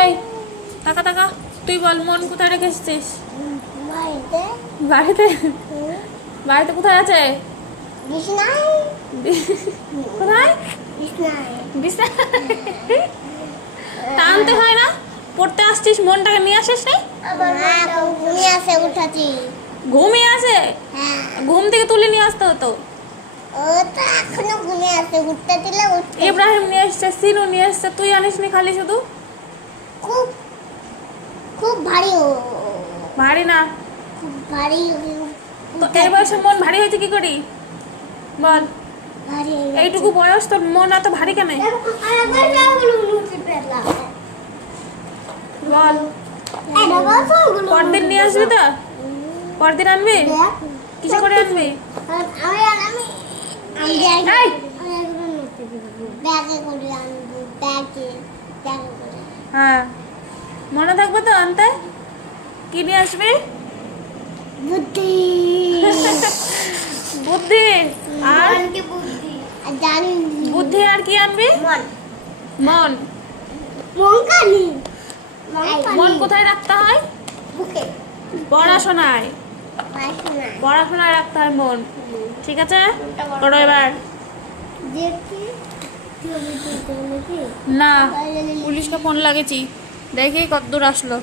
এই টাকা টাকা তুই বল মন কোথায় রেখে এসেছিস? বাড়িতে। বাড়িতে কোথায় আছে? কোথায়? বিছানায়। টানতে হয় না? পড়তে আসছিস, মনটাকে নিয়ে আসিস নি? ঘুমিয়ে আছে? ঘুম থেকে তুলে নিয়ে আসতে হতো। ইব্রাহিম নিয়ে এসছে, সিনু নিয়ে এসছে, তুই আনিস নি খালি শুধু? খুব খুব ভারী। ভারী না? খুব ভারী। তো এই বয়সে মন ভারী হয়েছে কি করি বল? ভারী এইটুকু বয়স তোর মন এত ভারী কেন? বল পরদিন নিয়ে আসবি তো? পরদিন আনবি? কিসে করে আনবি? হ্যাঁ মনে থাকবে তো আনতে? কি নিয়ে আসবি? বুদ্ধি। বুদ্ধি আর বুদ্ধি আর কি আনবি? মন। মন কোথায় রাখতে হয়? পড়াশোনায়। পড়াশোনায় রাখতে হয় মন। ঠিক আছে করো এবার। না পুলিশকে ফোন লাগেছি, দেখি কতদূর আসলো।